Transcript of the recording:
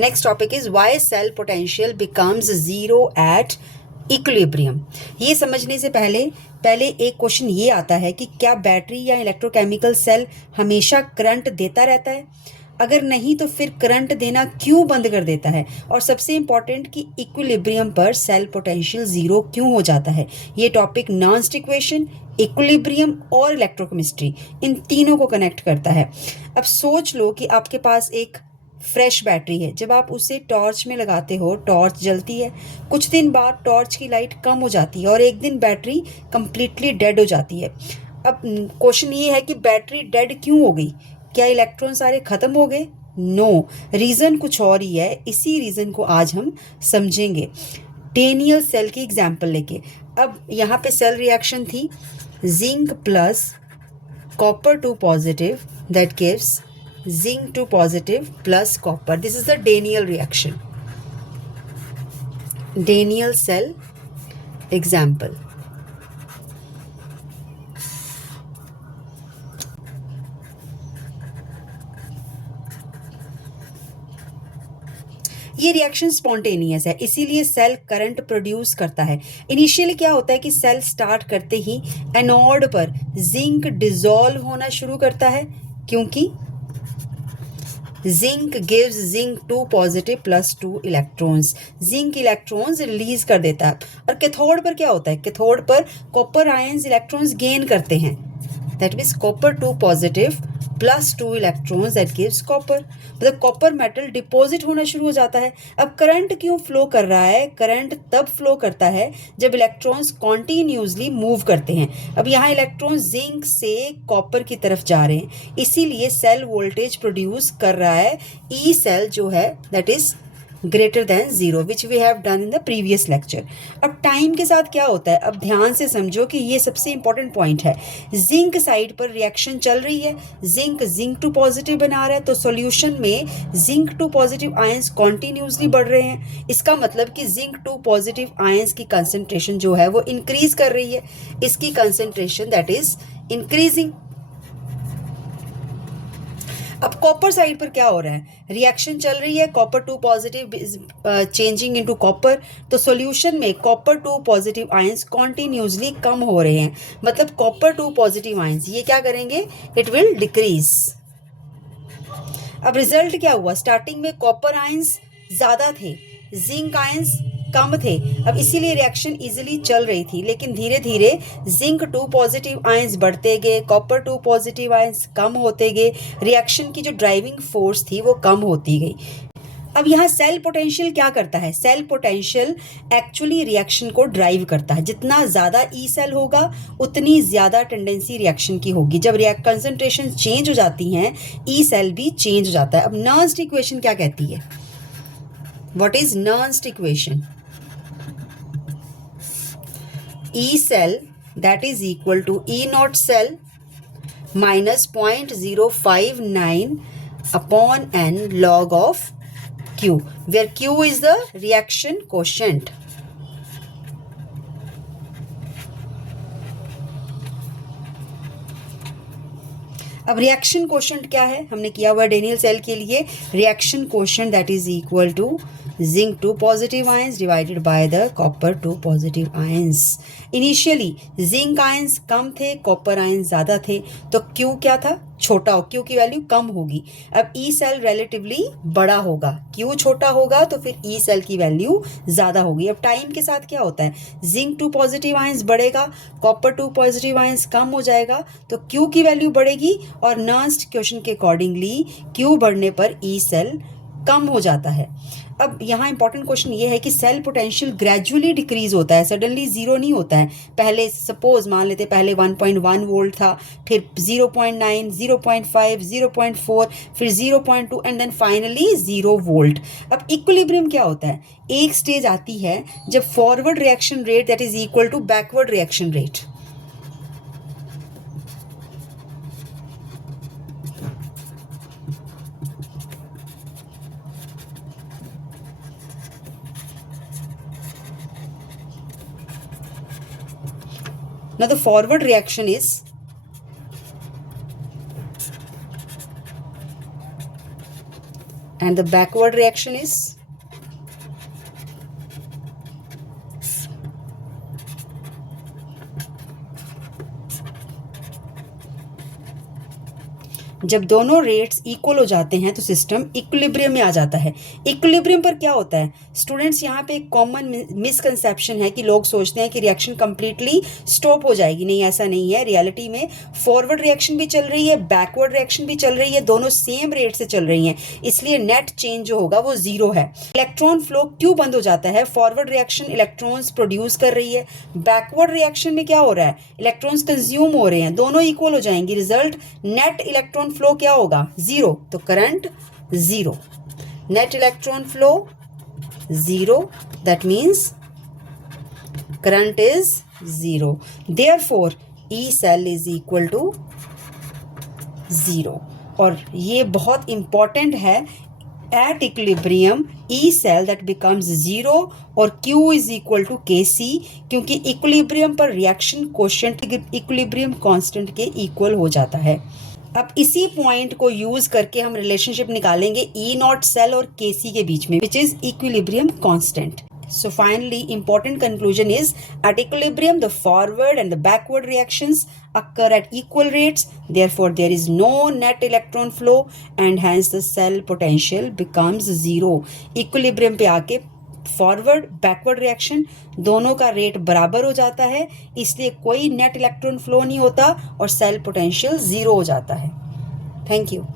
Next topic is why cell potential becomes zero at equilibrium. ये समझने से पहले एक क्वेश्चन ये आता है कि क्या बैटरी या इलेक्ट्रोकेमिकल सेल हमेशा करंट देता रहता है? अगर नहीं तो फिर करंट देना क्यों बंद कर देता है? और सबसे इम्पॉर्टेंट कि इक्विलिब्रियम पर सेल पोटेंशियल ज़ीरो क्यों हो जाता है? ये topic non stick equation, equilibrium और इलेक्ट्रोकेमिस्ट्री इन तीनों को कनेक्ट करता है। अब सोच लो कि आपके पास एक फ्रेश बैटरी है। जब आप उसे टॉर्च में लगाते हो, टॉर्च जलती है। कुछ दिन बाद टॉर्च की लाइट कम हो जाती है और एक दिन बैटरी कंप्लीटली डेड हो जाती है। अब क्वेश्चन ये है कि बैटरी डेड क्यों हो गई? क्या इलेक्ट्रॉन सारे ख़त्म हो गए? नो, रीज़न कुछ और ही है। इसी रीज़न को आज हम समझेंगे डेनियल सेल की एग्जाम्पल लेके। अब यहाँ पे सेल रिएक्शन थी zinc plus copper two positive, that gives zinc 2 positive plus copper. This is the Daniell reaction. Daniell cell example. ये रिएक्शन स्पॉन्टेनियस है, इसीलिए सेल करंट प्रोड्यूस करता है। इनिशियली क्या होता है कि सेल स्टार्ट करते ही एनोड पर जिंक डिसॉल्व होना शुरू करता है, क्योंकि zinc gives zinc 2 positive plus 2 electrons. Zinc electrons release कर देता है। और कैथोड पर क्या होता है? कैथोड पर कॉपर आयंस इलेक्ट्रॉन्स गेन करते हैं, that means copper 2 positive plus 2 electrons that gives copper. मतलब कॉपर मेटल डिपॉजिट होना शुरू हो जाता है। अब करंट क्यों फ्लो कर रहा है? करंट तब फ्लो करता है जब इलेक्ट्रॉन्स कॉन्टिन्यूसली मूव करते हैं। अब यहाँ इलेक्ट्रॉन्स जिंक से कॉपर की तरफ जा रहे हैं, इसीलिए सेल वोल्टेज प्रोड्यूस कर रहा है। ई सेल जो है that is greater than zero, which we have done in the previous lecture. अब टाइम के साथ क्या होता है? अब ध्यान से समझो कि ये सबसे इंपॉर्टेंट पॉइंट है। जिंक साइड पर रिएक्शन चल रही है, जिंक 2 पॉजिटिव बना रहा है, तो सॉल्यूशन में जिंक 2 पॉजिटिव आयंस कॉन्टिन्यूसली बढ़ रहे हैं। इसका मतलब कि जिंक 2 पॉजिटिव आयंस की कंसंट्रेशन जो है वो इंक्रीज कर रही है। इसकी कंसंट्रेशन दैट इज इंक्रीजिंग। अब कॉपर साइड पर क्या हो रहा है? रिएक्शन चल रही है, copper 2 positive changing into copper, तो सॉल्यूशन में कॉपर 2 पॉजिटिव आयंस कॉन्टिन्यूसली कम हो रहे हैं। मतलब कॉपर 2 पॉजिटिव आयंस ये क्या करेंगे? It will decrease. अब रिजल्ट क्या हुआ? स्टार्टिंग में कॉपर आयंस ज़्यादा थे, जिंक आयंस कम थे। अब इसीलिए रिएक्शन इजीली चल रही थी, लेकिन धीरे धीरे जिंक 2 पॉजिटिव आयंस बढ़ते गए, कॉपर 2 पॉजिटिव आयंस कम होते गए। रिएक्शन की जो ड्राइविंग फोर्स थी वो कम होती गई। अब यहाँ सेल पोटेंशियल क्या करता है? सेल पोटेंशियल एक्चुअली रिएक्शन को ड्राइव करता है। जितना ज़्यादा ई सेल होगा उतनी ज़्यादा टेंडेंसी रिएक्शन की होगी। जब कंसंट्रेशन चेंज हो जाती हैं, ई सेल भी चेंज हो जाता है। अब नर्स्ट इक्वेशन क्या कहती है? What is Nernst equation? E cell that is equal to E naught cell minus 0.059 upon n log of Q, where Q is the reaction quotient. अब रिएक्शन कोशेंट क्या है? हमने किया हुआ डेनियल सेल के लिए reaction quotient that is equal to zinc 2 positive ions divided by the copper 2 positive ions. Initially zinc ions कम थे, कॉपर आयंस ज़्यादा थे, तो क्यू क्या था? छोटा हो, क्यू की वैल्यू कम होगी। अब ई सेल रिलेटिवली बड़ा होगा, क्यू छोटा होगा तो फिर ई सेल की वैल्यू ज़्यादा होगी। अब टाइम के साथ क्या होता है? जिंक 2 पॉजिटिव आयंस बढ़ेगा, कॉपर 2 पॉजिटिव आयंस कम हो जाएगा, तो क्यू की वैल्यू बढ़ेगी और नर्स्ट क्वेश्चन के अकॉर्डिंगली क्यू बढ़ने पर ई सेल कम हो जाता है। अब यहाँ इंपॉर्टेंट क्वेश्चन ये है कि सेल पोटेंशियल ग्रेजुअली डिक्रीज होता है, सडनली जीरो नहीं होता है। पहले सपोज मान लेते पहले 1.1 वोल्ट था, फिर 0.9, 0.5, 0.4, फिर 0.2 एंड देन फाइनली 0 वोल्ट। अब इक्विलिब्रियम क्या होता है? एक स्टेज आती है जब forward reaction rate that is equal to backward reaction rate. Now the forward reaction is and the backward reaction is जब दोनों रेट्स इक्वल हो जाते हैं तो सिस्टम इक्विलिब्रियम में आ जाता है। इक्विलिब्रियम पर क्या होता है स्टूडेंट्स, यहाँ पे एक कॉमन मिसकंसेप्शन है कि लोग सोचते हैं कि रिएक्शन कंप्लीटली स्टॉप हो जाएगी। नहीं, ऐसा नहीं है। रियलिटी में फॉरवर्ड रिएक्शन भी चल रही है, बैकवर्ड रिएक्शन भी चल रही है, दोनों सेम रेट से चल रही हैं, इसलिए नेट चेंज जो होगा वो जीरो है। इलेक्ट्रॉन फ्लो क्यों बंद हो जाता है? फॉरवर्ड रिएक्शन इलेक्ट्रॉन्स प्रोड्यूस कर रही है, बैकवर्ड रिएक्शन में क्या हो रहा है? इलेक्ट्रॉन्स कंज्यूम हो रहे हैं, दोनों इक्वल हो जाएंगी। रिजल्ट नेट इलेक्ट्रॉन फ्लो क्या होगा? जीरो। तो current zero, net electron flow zero, that means current is zero. Therefore E cell is equal to zero. और ये बहुत इंपॉर्टेंट है, at equilibrium E cell that becomes zero और Q is equal to KC, क्योंकि equilibrium पर reaction quotient equilibrium constant के इक्वल हो जाता है। अब इसी पॉइंट को यूज करके हम रिलेशनशिप निकालेंगे ई नॉट सेल और KC के बीच में, which is equilibrium constant. So finally, important conclusion is at equilibrium, the forward and the backward reactions occur at equal rates. Therefore, there is no net electron flow and hence the cell potential becomes zero. Equilibrium पे आके forward backward reaction दोनों का rate बराबर हो जाता है, इसलिए कोई नेट इलेक्ट्रॉन फ्लो नहीं होता और सेल पोटेंशियल जीरो हो जाता है। Thank you.